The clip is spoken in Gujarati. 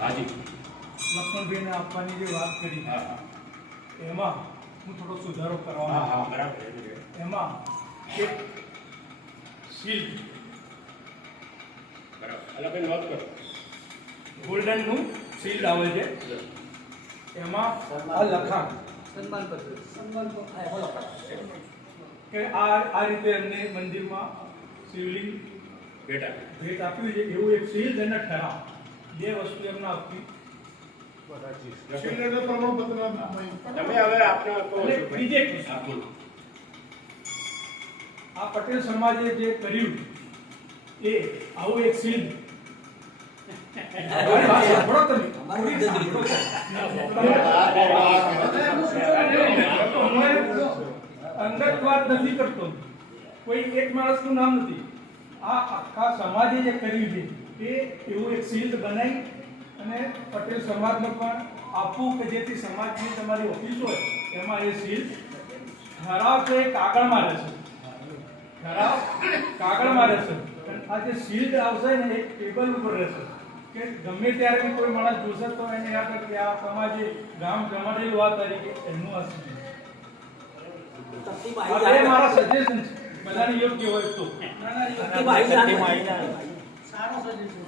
હાજી લક્ષ્મણભાઈને આપવાની જે વાત કરી હા હા એમાં હું થોડો સુધારો કરવા હા માંગુ. હા બરાબર એમાં એક સીલ બરાબર એટલે ભાઈ નોંધ કરો ગોલ્ડનનું સીલ આવે છે. એમાં આ લખાણ કે આ રીતે એમને મંદિરમાં શિવલિંગ બેટા ભેટ આપ્યું છે એવું એક સીલ અને ઠરાવ બે વસ્તુ એમને આપવી. તમે હવે આપને કહો અને છો ભાઈ. બીજે એક વસ્તુ, હા, બોલો. આ પટેલ સમાજે જે કર્યું એ આવું એક સીલ સાંભળો તમે. અંગત વાત નથી કરતો, કોઈ એક માણસનું નામ નથી. આ આખા સમાજે જે કર્યું છે એ એવું એક શિલ્ડ બનાવી અને પટેલ સમાજને પણ આપવું કે જેથી સમાજની તમારી ઓફિસ હોય એમાં એ શિલ્ડ ઠરાવ તો એ કાગળમાં રહેશે, ઠરાવ કાગળમાં રહેશે. અને આ જે શિલ્ડ આવશે ને એ ટેબલ ઉપર રહેશે કે ગમે ત્યારે બી કોઈ માણસ જોશે તો એને યાદ રહે કે આ સમાજે ગામ જમાડેલું આ તારીખે એનું આ શિલ્ડ. એ મારા સજેશન છે, બધાને યોગ્ય હોય તો. સારો સજેશન